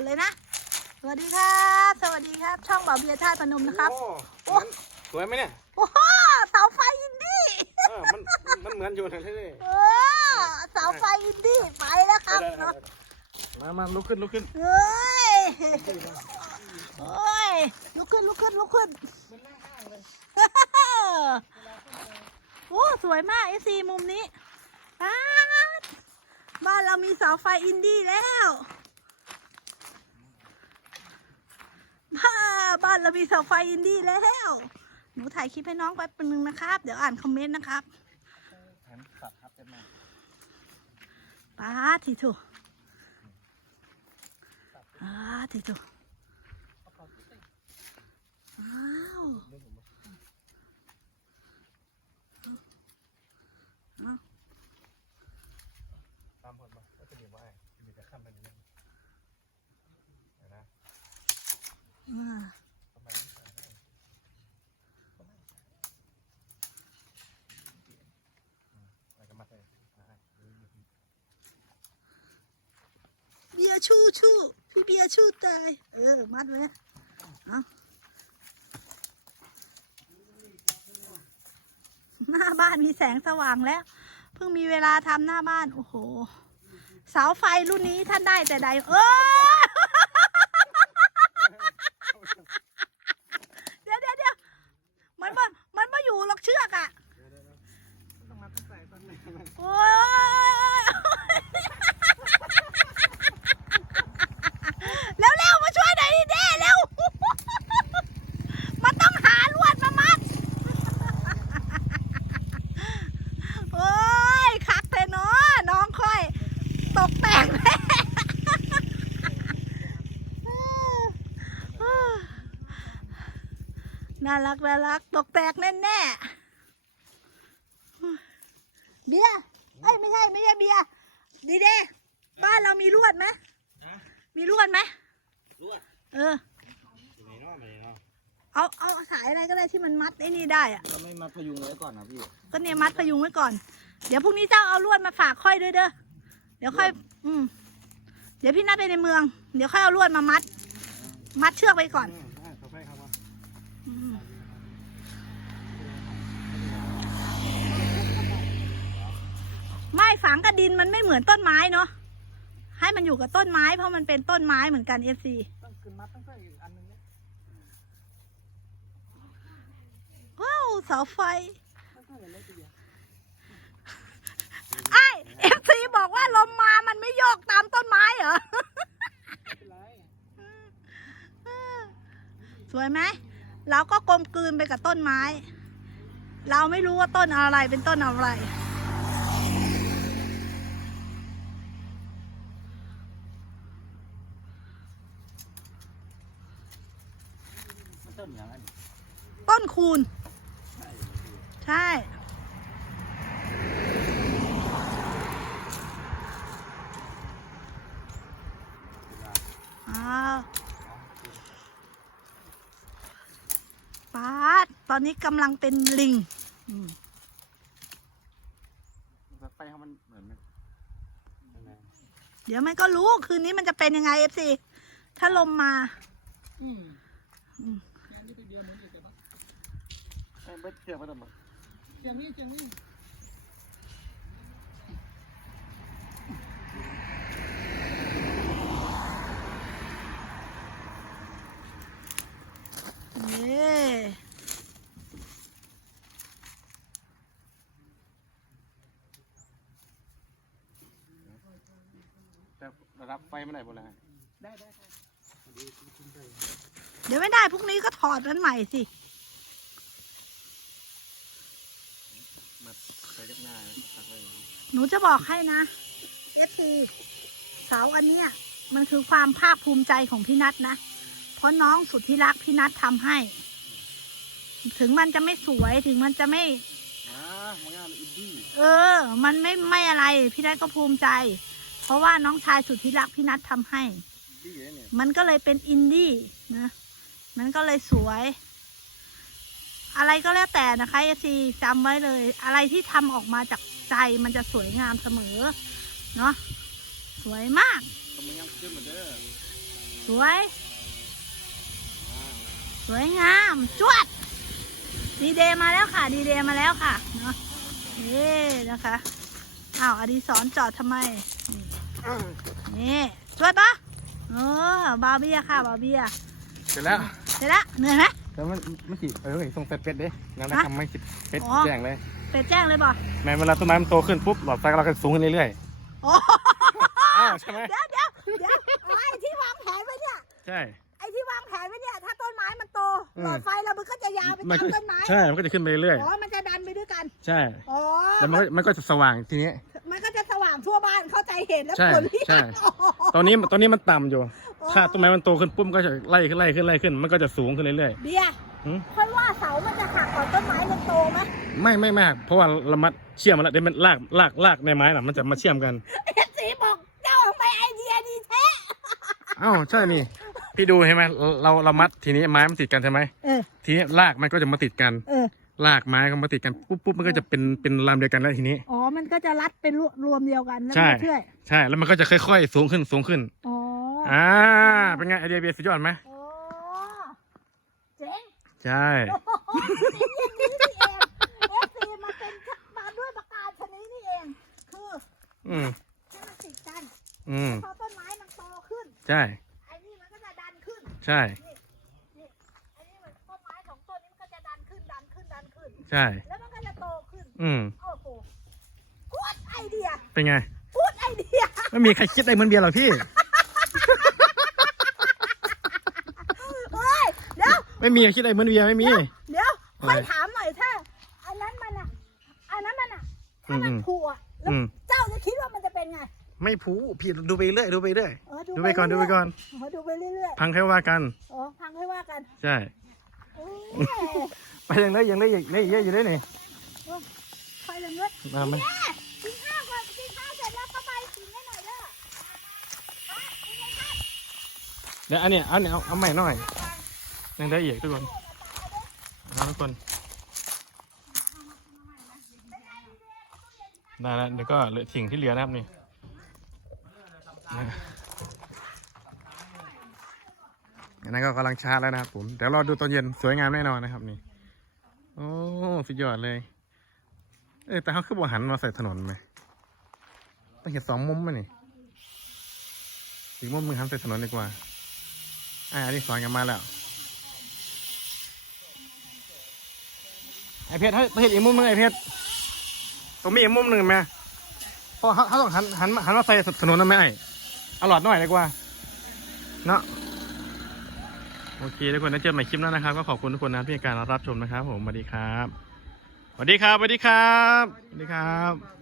ดเลยนะ สวัสดีครับ สวัสดีครับ ช่องบ่าวเบียร์ท่าตุพนมนะครับ โอ้เหมือนสวยไหมเนี่ย โอ้โหเสาไฟอินดี้เออมันมันเหมือนอยู่นะที่นี่เออเสาไฟอินดี้ไปแล้วครับ มามาลุกขึ้นลุกขึ้นเฮ้ยโอ้ยลุกขึ้นลุกขึ้นลุกขึ้นโอ้สวยมากเอซีมุมนี้ป๊าดบ้านเรามีเสาไฟอินดี้แล้วบ้าบ้าน เรามีเสาไฟอินดี้แล้ว หนูถ่ายคลิปให้น้องแป๊บนึงนะครับ เดี๋ยวอ่านคอมเมนต์นะครับแถมสัตว์ครับเต็มเลยป้าดทีถูป้าดทีถูว้าวเอาตามคนมาก็จะมีว่าจะมีแต่ข้ามไปนี่นะเดี๋ยวนะ มา ทำไมไม่ใส่ได้อืมอะไรก็มาใส่อ่าเดี๋ยว เบีย ร์ชู้ชู้พี่เบียร์ชู้ตายเออมัดไว้เอาหน้าบ้านมีแสงสว่างแล้ว เพิ่งมีเวลาทำหน้าบ้าน โอ้โห เสาไฟรุ่นนี้ท่านได้แต่ใด เออ เดี๋ยวเดี๋ยวเดี๋ยวมันมามันมาอยู่หรอกเชือกอะ ต้องมาใส่ตอนนี้ โอ้ยเร็วเร็วๆมาช่วยหน่อยดิเด้เร็ว มันต้องหาลวดมามัด โอ้ย คักเลยเนาะน้องค่อย ตกแต่งแม่ น่ารักน่ารักตกแตกแน่แน่ๆเบียร์เอ้ยไม่ใช่ไม่ใช่เบียร์ดีเด้บ้านเรามีลวดไหมมีลวดไหมลวดเอออยู่ในนอกในนอกเอาเอาสายอะไรก็ได้ที่มันมัดไอ้นี่ได้อะเราไม่มาพยุงไว้ก่อนนะพี่ก็เนี่ยมัดพยุงไว้ก่อน เดี๋ยวพรุ่งนี้เจ้าเอาลวดมาฝากค่อยด้วยเด้อเดี๋ยวค่อย อืมเดี๋ยวพี่นัดไปในเมือง เดี๋ยวค่อยเอาลวดมามัด มัดเชือกไปก่อนอืม ได้กาแฟครับว่าอืมไม่ฝังกับดินมันไม่เหมือนต้นไม้เนาะให้มันอยู่กับต้นไม้เพราะมันเป็นต้นไม้เหมือนกันเอฟซีต้องขึ้นมาต้องใส่อีกอันนึงเนี่ยว้าวเสาไฟไอเอฟซีบอกว่าลมมามันไม่โยกตามต้นไม้เหรอ สวยไหม เราก็กลมกลืนไปกับต้นไม้ เราไม่รู้ว่าต้นอะไรเป็นต้นอะไร ต้นอย่างนั้นต้นคูณ ใช่ อ้าว ป้าดตอนนี้กำลังเป็นลิงอืมกาแฟเขามันเหมือนมันเดี๋ยวมันก็รู้คืนนี้มันจะเป็นยังไงเอฟซีถ้าลมมาอืมอืมงานนี้ไปเดียวมันอยู่แต่ว่าไอ้เบ็ดเกี่ยวมาทำไมเกี่ยวนี่เกี่ยวนี่นี่ แต่ ระดับไฟไม่ได้หมดเลยฮะได้ได้เดี๋ยวไม่ได้พรุ่งนี้ก็ถอดมันใหม่สิมาใส่กับหน้าตักไว้หนูจะบอกให้นะเอฟซีเสาอันเนี้ยมันคือความภาคภูมิใจของพี่นัทนะ เพราะน้องสุดที่รักพี่นัททำให้ ถึงมันจะไม่สวยถึงมันจะไม่ อ่าหัวงานอินดี้ เออ มันไม่ไม่อะไร พี่นัทก็ภูมิใจ เพราะว่าน้องชายสุดที่รักพี่นัททำให้ ดี้เนี่ยมันก็เลยเป็นอินดี้นะ มันก็เลยสวย อะไรก็แล้วแต่นะคะเอซีจำไว้เลย อะไรที่ทำออกมาจากใจมันจะสวยงามเสมอ เนาะสวยมาก ก็มันยังขึ้นเหมือนเดิมสวย สวยงามจวด ดีเดย์มาแล้วค่ะ ดีเดย์มาแล้วค่ะ เนาะนี่นะคะอ้าวอดีศรจอดทำไม นี่จวดปะเออบาเบียค่ะบาเบียเสร็จแล้วเสร็จละเหนื่อยไหมแต่มันมันสิเออส่งเป็ดเป็ดเด้นั่นนะฮะทำไม่สิเป็ดอ๋อแจ้งเลยเป็ดแจ้งเลยบ่แม้เวลาต้นไม้มันโตขึ้นปุ๊บหลอดไฟเราก็สูงขึ้นเรื่อยโอ้ๆอ้าวใช่ไหมเดี๋ยวเดี๋ยวเดี๋ยวไอ้ที่วางแผนไว้เนี่ยใช่ไอ้ที่วางแผนไว้เนี่ยถ้าต้นไม้มันโตอืมหลอดไฟเรามันก็จะยาวไปมันตามก็ต้นไม้ใช่มันก็จะขึ้นไปเรื่อยอ๋อมันจะดันไปด้วยกันๆใช่อ๋อแล้วมันก็มันก็จะสว่างทีนี้ เข้าใจเห็นแล้วใช่ผลที่ใช่ ตอนนี้ตอนนี้มันต่ำอยู่ ถ้าต้นไม้มันโตขึ้นปุ๊บมันก็จะไล่ขึ้นไล่ขึ้นไล่ขึ้น มันก็จะสูงขึ้นเรื่อยเบียร์ๆหืมค่อยว่าเสามันจะหักก่อนต้นไม้มันโตไหมไม่ไม่มากเพราะว่าเรามัดเชื่อมมันแล้วเดี๋ยวมันลากลากลากในไม้น่ะมันจะมาเชื่อมกัน เอฟซีบอกเจ้าทำไมไอเดียดีแท้อ้าวใช่นี่พี่ดูเห็นไหมเราเรามัดทีนี้ไม้มันติดกันใช่ไหมเออทีนี้รากมันก็จะมาติดกัน เออ รากไม้ก็มาติดกันปุ๊บปุ๊บมันก็จะเป็นเป็นลำเดียวกันแล้วทีนี้ อ๋อ มันก็จะรัดเป็นรวมเดียวกันแล้วใช่ มันเชื่อยใช่แล้วมันก็จะค่อยๆ สูงขึ้นสูงขึ้น อ๋ออ่า เป็นไงไอเดียเบียร์สุดยอดไหมโอ้เจ๋งใช่ โอ้โหเป็นอย่างนี้นี่เองเอฟซีมาเป็นมาด้วยประกาศชนิดนี่เอง คืออืมให้มันติดกัน อืมพอต้นไม้มันโตขึ้น ใช่ ไอ้นี่มันก็จะดันขึ้น ใช่ นี่นี่ไอ้นี่มันต้นไม้สองต้นนี้มันก็จะดันขึ้นดันขึ้นดันขึ้น ใช่ แล้วมันก็จะโตขึ้น อืมโอ้โหกูดไอเดียเป็นไง กูดไอเดีย ไม่มีใครคิดได้เหมือนเบียร์หรอกพี่ เฮ้ย เดี๋ยว ไม่มีใครคิดได้เหมือนเบียร์ไม่มี เดี๋ยวอะไรค่อยถามหน่อยถ้าอันนั้นมันอะ อันนั้นมันอะ ถ้ามันอืมผูอะแล้วอืม เจ้าจะคิดว่ามันจะเป็นไง ไม่ผูพี่ดูไปเรื่อยดูไปเรื่อยเออดูไปก่อนดูไปก่อน เออดูไปเรื่อยพังแค่ว่ากัน ๆ อ๋อ พังให้ว่ากันใช่ เอ้ย ไปยังได้ยังได้ยังได้เยอะอยู่ด้วยนี่ไปเลยเงินมาไหมแม่กินข้าวก่อนกินข้าวเสร็จแล้วก็ไปกินให้หน่อยเด้อไปกินเลยครับเดี๋ยวอันเนี้ยเอาเนี่ยเอาเอาใหม่หน่อยยังได้อีกทุกคนเอาทุกคนได้แล้วเดี๋ยวก็เหลือสิ่งที่เหลือนะครับนี่นะอันนั้นก็กำลังชาร์จแล้วนะครับผมเดี๋ยวรอดูตอนเย็นสวยงามแน่นอนนะครับนี่โอ้ สุดยอดเลย เออแต่เขาคือบ่หันมาใส่ถนนไหมต้องเห็นสองมุมไหมนี่อีกมุมมึงหันใส่ถนนดีกว่า อ่าอันนี้สอนกันมาแล้วไอเพชรให้เห็นอีกมุมหนึงไอเพชรตรงมีอีกมุมหนึ่งไหมเพราะเขาเขาต้องหันหันมาหันมาใส่ถนนนั่นไหมไอเอาหลอดหน่อยดีกว่า เนาะ โอเคทุกคนได้เจอใหม่คลิปหน้านะครับ ก็ขอบคุณทุกคนนะที่การรับชมนะครับ ผมสวัสดีครับสวัสดีครับสวัสดีครับสวัสดีครับ